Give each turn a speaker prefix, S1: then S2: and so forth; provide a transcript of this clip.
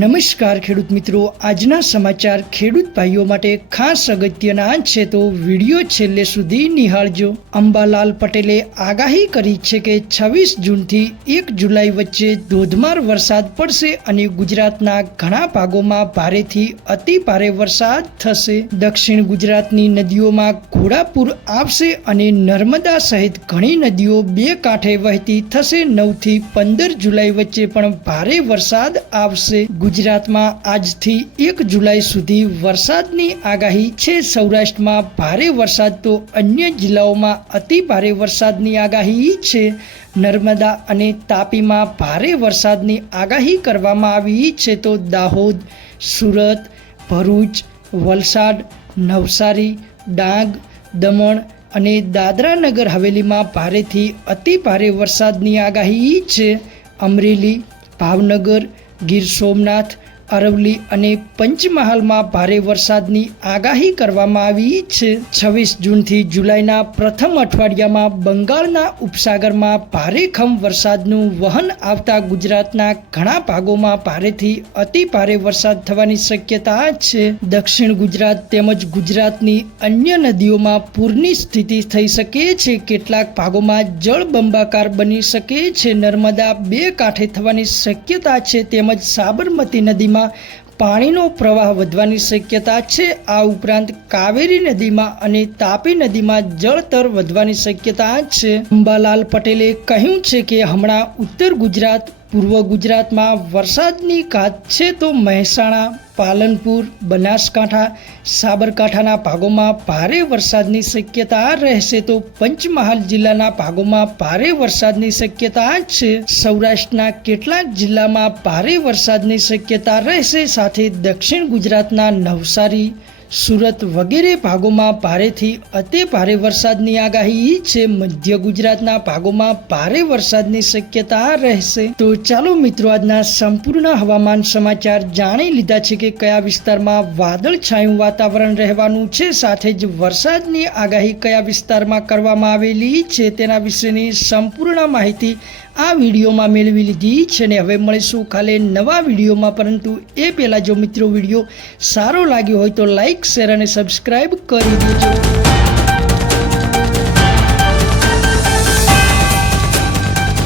S1: નમસ્કાર ખેડૂત મિત્રો. આજના સમાચાર ખેડૂત ભાઈઓ માટે ખાસ અગત્યના છે તો વીડિયો છેલ્લે સુધી નિહાળજો. અંબાલાલ પટેલે આગાહી કરી છે કે છવ્વીસ જૂનથી એક જુલાઈ વચ્ચે ધોધમાર વરસાદ પડશે અને ગુજરાતના ઘણા ભાગોમાં ભારેથી અતિ ભારે વરસાદ થશે. દક્ષિણ ગુજરાતની નદીઓમાં ઘોડાપૂર આવશે અને નર્મદા સહિત ઘણી નદીઓ બે કાંઠે વહેતી થશે. નવથી પંદર જુલાઈ વચ્ચે પણ ભારે વરસાદ આવશે. ગુજરાતમાં આજથી એક જુલાઈ સુધી વરસાદની આગાહી છે. સૌરાષ્ટ્રમાં ભારે વરસાદ તો અન્ય જિલ્લાઓમાં અતિ ભારે વરસાદની આગાહી છે. નર્મદા અને તાપીમાં ભારે વરસાદની આગાહી કરવામાં આવી છે તો દાહોદ, સુરત, ભરૂચ, વલસાડ, નવસારી, ડાંગ, દમણ અને દાદરા નગર હવેલીમાં ભારેથી અતિ ભારે વરસાદની આગાહી છે. અમરેલી, ભાવનગર ગીર સોમનાથ અરવલ્લી અને પંચમહાલમાં ભારે વરસાદની આગાહી કરવામાં આવી છે. છવ્વીસ જૂનથી જુલાઈના પ્રથમ અઠવાડિયામાં બંગાળના ઉપસાગરમાં ભારેખમ વરસાદનું વહન આવતા ગુજરાતના ઘણા ભાગોમાં ભારેથી અતિ ભારે વરસાદ થવાની શક્યતા છે. દક્ષિણ ગુજરાત તેમજ ગુજરાતની અન્ય નદીઓમાં પૂરની સ્થિતિ થઈ શકે છે. કેટલાક ભાગોમાં જળબંબાકાર બની શકે છે. નર્મદા બે કાંઠે થવાની શક્યતા છે તેમજ સાબરમતી નદીમાં પાણીનો પ્રવાહ વધવાની શક્યતા છે. આ ઉપરાંત કાવેરી નદીમાં અને તાપી નદીમાં જળતર વધવાની શક્યતા છે. અંબાલાલ પટેલે કહ્યું છે કે હમણાં ઉત્તર ગુજરાત પૂર્વ ગુજરાતમાં વરસાદની કાચ છે તો મહેસાણા, પાલનપુર, બનાસકાંઠા, સાબરકાંઠાના ભાગોમાં ભારે વરસાદની શક્યતા રહેશે તો પંચમહાલ જિલ્લાના ભાગોમાં ભારે વરસાદની શક્યતા છે. સૌરાષ્ટ્રના કેટલાક જિલ્લામાં ભારે વરસાદની શક્યતા રહેશે સાથે દક્ષિણ ગુજરાતના નવસારી સુરત વગેરે ભાગોમાં ભારેથી અતિ ભારે વરસાદની આગાહી છે. મધ્ય ગુજરાતના ભાગોમાં ભારે વરસાદની શક્યતા રહેશે. તો ચાલો મિત્રો, આજના સંપૂર્ણ હવામાન સમાચાર જાણી લીધા છે કે કયા વિસ્તારમાં વાદળછાયું વાતાવરણ રહેવાનું છે. સાથે જ વરસાદની આગાહી કયા વિસ્તારમાં કરવામાં આવેલી છે તેના વિશેની સંપૂર્ણ માહિતી આ વિડીયોમાં મેળવી લીધી છે ને હવે મળીશું કાલે નવા વિડીયોમાં. પરંતુ એ પહેલાં જો મિત્રો વીડિયો સારો લાગ્યો હોય તો લાઈક શેર અને સબસ્ક્રાઈબ કરી દેજો.